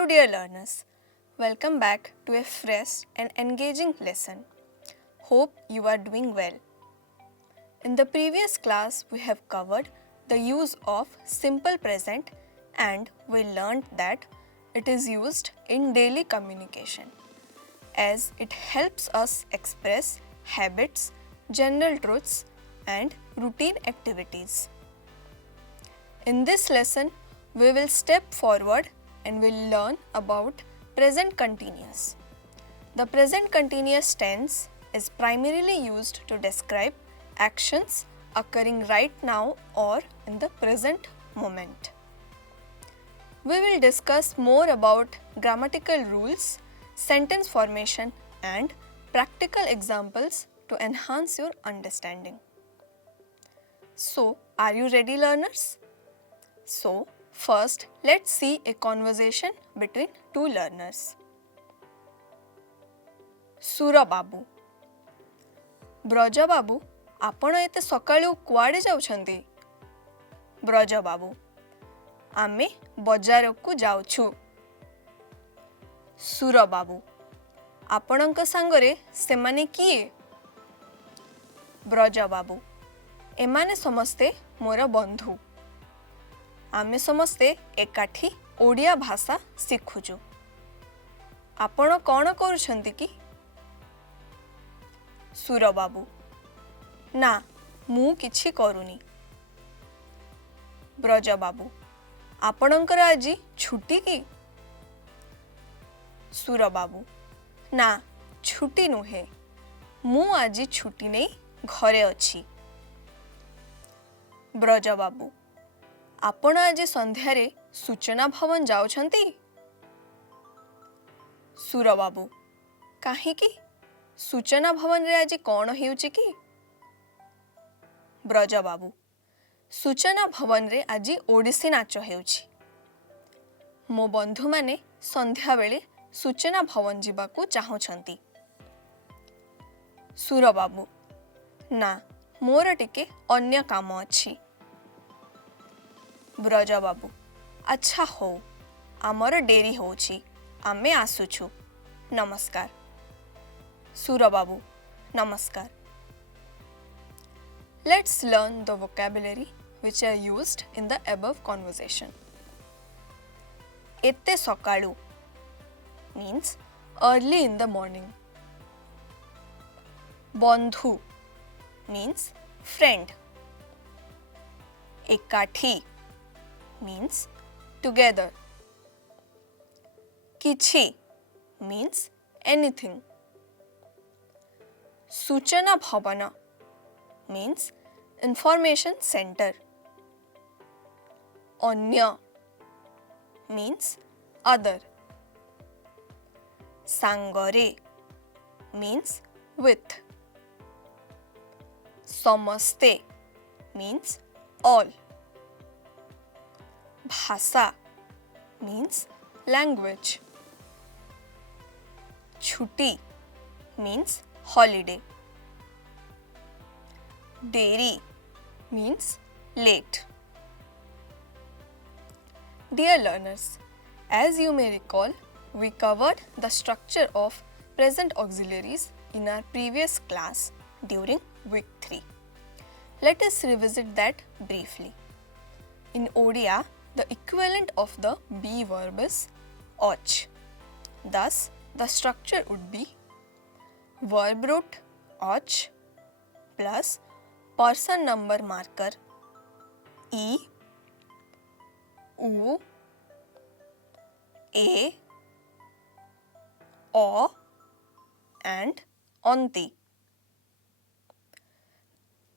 Hello dear learners, welcome back to a fresh and engaging lesson. Hope you are doing well. In the previous class we have covered the use of simple present and we learned that it is used in daily communication as it helps us express habits, general truths and routine activities. In this lesson, we will step forward and will learn about present continuous. The present continuous tense is primarily used to describe actions occurring right now or in the present moment. We will discuss more about grammatical rules, sentence formation and practical examples to enhance your understanding. So, are you ready learners? So, first let's see a conversation between two learners. ସୁର ବାବୁ ବ୍ରଜ ବାବୁ ଆପଣ ଏତେ ସକାଳୁ କୁଆଡ଼େ ଯାଉଛନ୍ତି? ବ୍ରଜ ବାବୁ ଆମେ ବଜାରକୁ ଯାଉଛୁ। ସୁର ବାବୁ ଆପଣଙ୍କ ସାଙ୍ଗରେ ସେମାନେ କିଏ? ବ୍ରଜ ବାବୁ ଏମାନେ ସମସ୍ତେ ମୋର ବନ୍ଧୁ। ଆମେ ସମସ୍ତେ ଏକାଠି ଓଡ଼ିଆ ଭାଷା ଶିଖୁଛୁ। ଆପଣ କ'ଣ କରୁଛନ୍ତି କି? ସୁର ବାବୁ ନା ମୁଁ କିଛି କରୁନି। ବ୍ରଜ ବାବୁ ଆପଣଙ୍କର ଆଜି ଛୁଟି କି? ସୁର ବାବୁ ନା ଛୁଟି ନୁହେଁ ମୁଁ ଆଜି ଛୁଟି ନେଇ ଘରେ ଅଛି। ବ୍ରଜ ବାବୁ ଆପଣ ଆଜି ସନ୍ଧ୍ୟାରେ ସୂଚନା ଭବନ ଯାଉଛନ୍ତି? ସୁର ବାବୁ କାହିଁକି? ସୂଚନା ଭବନରେ ଆଜି କ'ଣ ହେଉଛି କି? ବ୍ରଜ ବାବୁ ସୂଚନା ଭବନରେ ଆଜି ଓଡ଼ିଶୀ ନାଚ ହେଉଛି। ମୋ ବନ୍ଧୁମାନେ ସନ୍ଧ୍ୟାବେଳେ ସୂଚନା ଭବନ ଯିବାକୁ ଚାହୁଁଛନ୍ତି। ସୁର ବାବୁ ନା ମୋର ଟିକେ ଅନ୍ୟ କାମ ଅଛି। ବ୍ରଜ ବାବୁ ଆଚ୍ଛା ହଉ ଆମର ଡେରି ହେଉଛି ଆମେ ଆସୁଛୁ ନମସ୍କାର। ସୁର ବାବୁ ନମସ୍କାର। Let's learn the vocabulary which are used in the above conversation. ଏତେ ସକାଳୁ means early in the morning. ବନ୍ଧୁ means friend. ଏକାଠି means together. କିଛି means anything. ସୂଚନା ଭବନ means information center. ଅନ୍ୟ means other. ସାଙ୍ଗରେ means with. ସମସ୍ତେ means all. ଭାଷା means language. ଛୁଟି means holiday. Dairy means late. Dear learners, as you may recall, we covered the structure of present auxiliaries in our previous class during week 3. Let us revisit that briefly. In Odia, the equivalent of the be verb is och. Thus, the structure would be verb root och plus person number marker e, u, a, o and onti.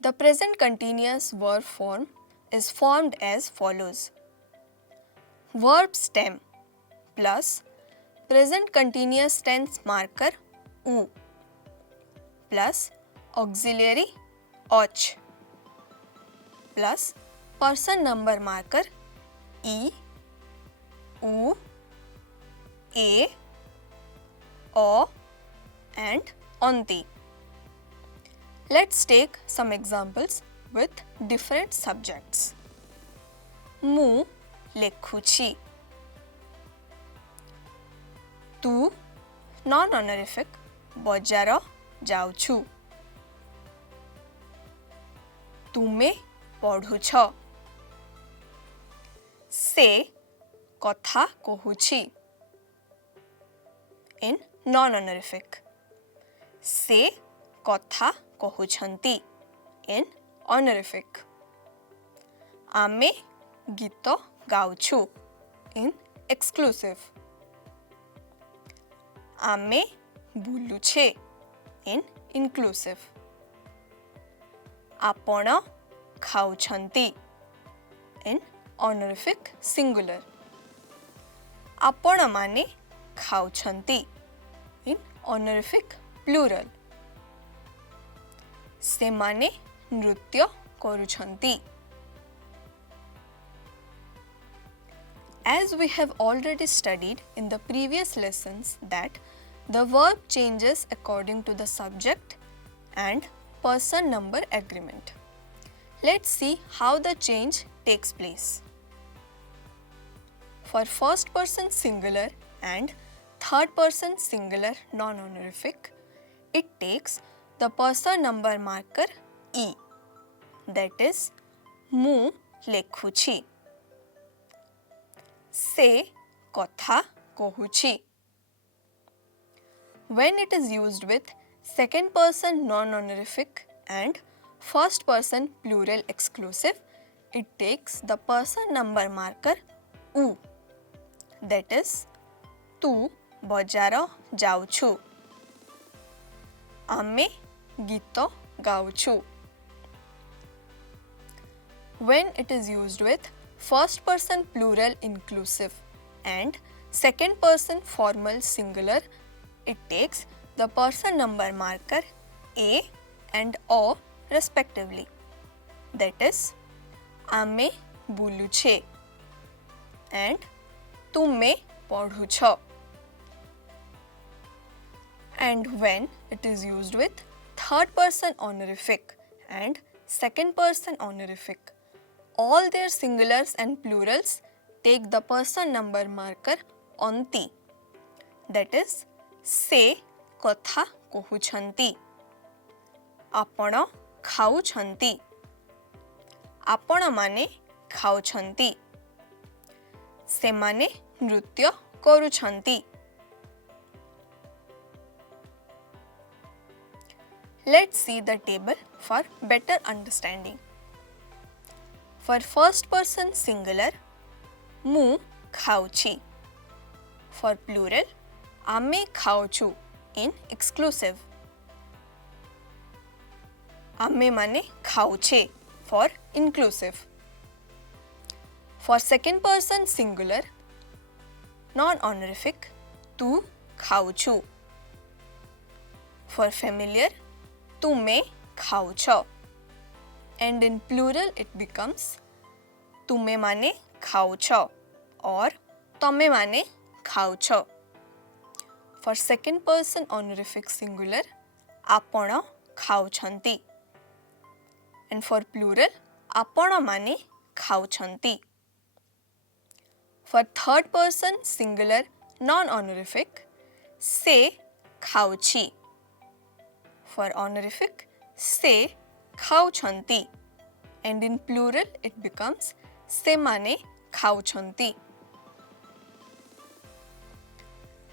The present continuous verb form is formed as follows. Verb stem plus present continuous tense marker u plus auxiliary och plus person number marker e, u, a, o and onti. Let's take some examples with different subjects. ମୁଁ ଲେଖୁଛି तू non honorific बजार जाउछु तुमे पढ़ुछ से कथा कहूछि in non honorific से कथा कहउछंती इन honorific आमे गीत गाउछु इन एक्सक्लूसिव आमे बुलुछे इन इनक्लूसिव आपण खाउछंती इन ऑनरिफिक सिंगुलर आपण माने खाउछंती इन ऑनरिफिक प्लूरल से माने नृत्य करुछंती. As we have already studied in the previous lessons that the verb changes according to the subject and person number agreement. Let's see how the change takes place. For first person singular and third person singular non-honorific, it takes the person number marker E, that is mu lekhuchi. से कथा कहूछि. When it is used with second person non-honorific and first person plural exclusive, it takes the person number marker U, that is तू बजार जाउछु आमे गीत गाउछु. When it is used with first person plural inclusive and second person formal singular, it takes the person number marker A and O respectively, that is आमे बुलुछे and तुमे पढ़ुछ. And when it is used with third person honorific and second person honorific, all their singulars and plurals take the person number marker onti, that is से कथा कहउछंती, आपण खाउछंती, आपण माने खाउछंती, सेमाने नृत्य करुछंती. Let's see the table for better understanding. For first person singular, mu खाउछि. For plural, आमे खाउछु in exclusive. आमे माने खाउछे for inclusive. For second person singular, non-honorific, तू खाउछु. For familiar, तुमे खाउछ. And in plural it becomes तुमे माने खाउछ और तमे माने खाउछ. For second person honorific singular, आपण खाउछंती. And for plural, आपण माने खाउछंती. For third person singular non-honorific, से खाउछि. For honorific, से खाउछंती. And in plural it becomes सेमाने खाउछंती.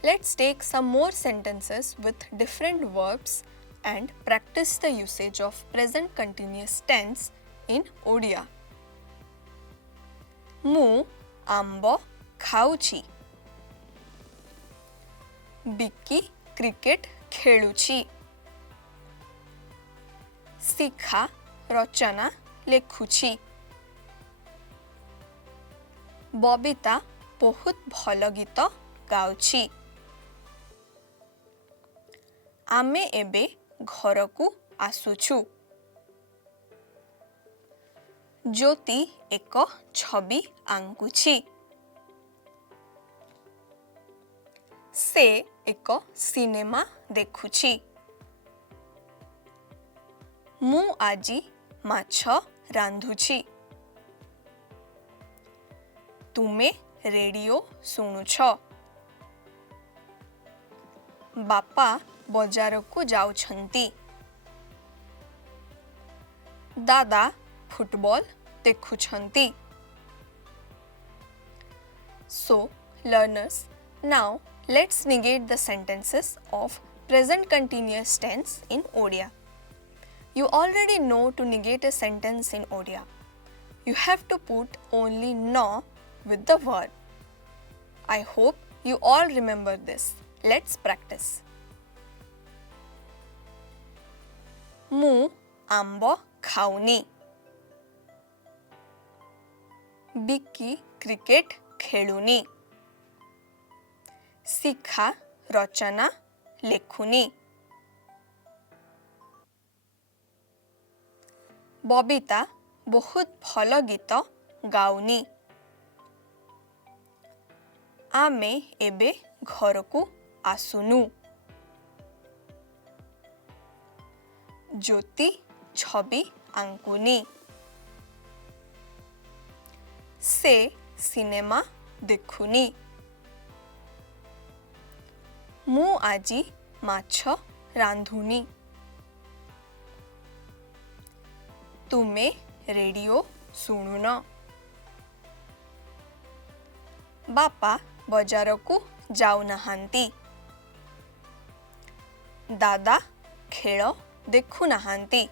Let's take some more sentences with different verbs and practice the usage of present continuous tense in Odia. ମୁଁ आंब खाउछि. Bikki cricket खेलुछि. शिखा रचना लेखुछि. बबिता बहुत भल गीत गाउछि. आमे एबे घरकू आसुछु. ज्योति एक छवि आंकुछि. से एक सिनेमा देखुछि. मु आजी माछ रांधुछि. तुमे रेडियो सुनुछ. बापा बजार को जाउछंती। दादा football देखुछंती। So, learners, now let's negate the sentences of present continuous tense in Odia. You already know to negate a sentence in Odia. You have to put only no with the verb. I hope you all remember this. Let's practice. ମୁଁ ଆମ୍ବ ଖାଉନି। ବିକି cricket ଖେଳୁନି। ଶିଖା ରଚନା ଲେଖୁନି। ବବିତା ବହୁତ ଭଲ ଗୀତ ଗାଉନି। ଆମେ ଏବେ ଘରକୁ ଆସୁନୁ। ଜ୍ୟୋତି ଛବି ଆଙ୍କୁନି। ସେ ସିନେମା ଦେଖୁନି। ମୁଁ ଆଜି ମାଛ ରାନ୍ଧୁନି। ତୁମେ ରେଡ଼ିଓ ଶୁଣୁନ। ବାପା ବଜାରକୁ ଯାଉନାହାନ୍ତି। ଦାଦା ଖେଳ ଦେଖୁନାହାନ୍ତି।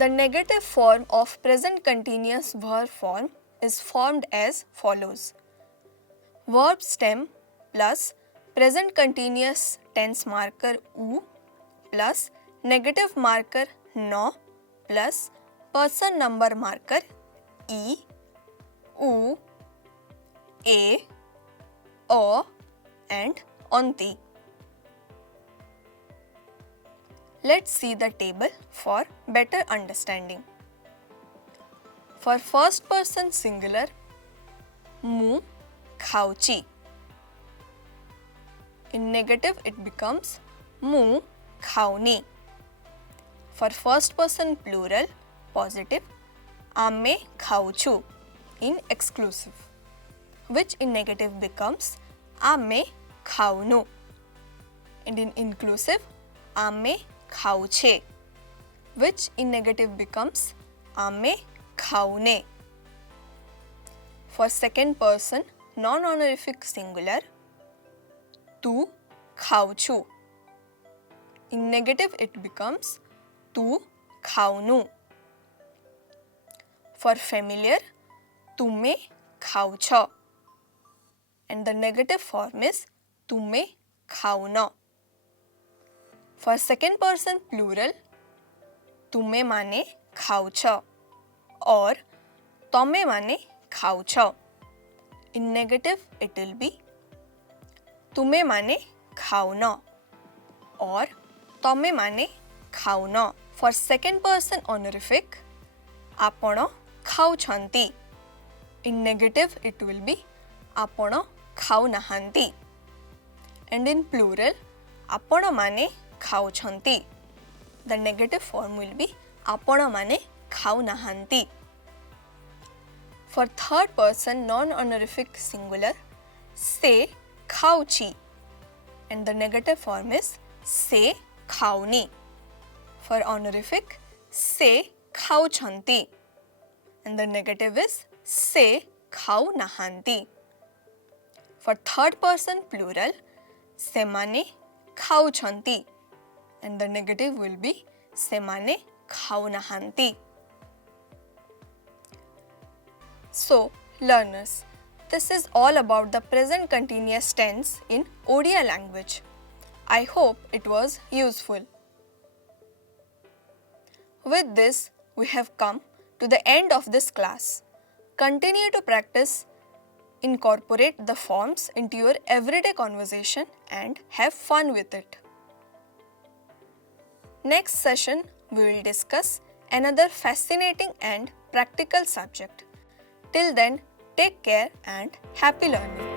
The negative form of present continuous verb form is formed as follows. Verb stem plus present continuous tense marker u plus negative marker no plus person number marker e, u, a, o and onti. Let's see the table for better understanding. For first person singular, ମୁଁ ଖାଉଛି. In negative it becomes ମୁଁ ଖାଉନି. For first person plural, positive, ଆମେ ଖାଉଛୁ in exclusive, which in negative becomes ଆମେ ଖାଉନୁ. And in inclusive, ଆମେ ଖାଉଛେ, which in negative becomes ଆମେ ଖାଉନେ. For second person non-honorific singular, ତୁ ଖାଉଛୁ. In negative it becomes ତୁ ଖାଉନୁ. For familiar, ତୁମେ ଖାଉଛ. And the negative form is ତୁମେ ଖାଉନ. For second person plural, ତୁମେ ମାନେ ଖାଉଛ or ତମେ ମାନେ ଖାଉଛ. In negative it will be ତୁମେ ମାନେ ଖାଉନ or ତମେ ମାନେ ଖାଉନ. For second person honorific, ଆପଣ ଖାଉଛନ୍ତି. In negative it will be ଆପଣ ଖାଉନାହାନ୍ତି. And in plural, ଆପଣ ମାନେ ଖାଉଛନ୍ତି. The negative form will be ଆପଣ ମାନେ ଖାଉନାହାନ୍ତି. For third person non-honorific singular, ସେ ଖାଉଛି. And the negative form is ସେ ଖାଉନି. For honorific, ସେ ଖାଉଛନ୍ତି. And the negative is ସେ ଖାଉନାହାନ୍ତି. For third person plural, ସେମାନେ ଖାଉଛନ୍ତି. And the negative will be ସେମାନେ ଖାଉନାହାନ୍ତି. So, learners, this is all about the present continuous tense in Odia language. I hope it was useful. With this, we have come to the end of this class. Continue to practice, incorporate the forms into your everyday conversation and have fun with it. Next session, we will discuss another fascinating and practical subject. Till then, take care and happy learning.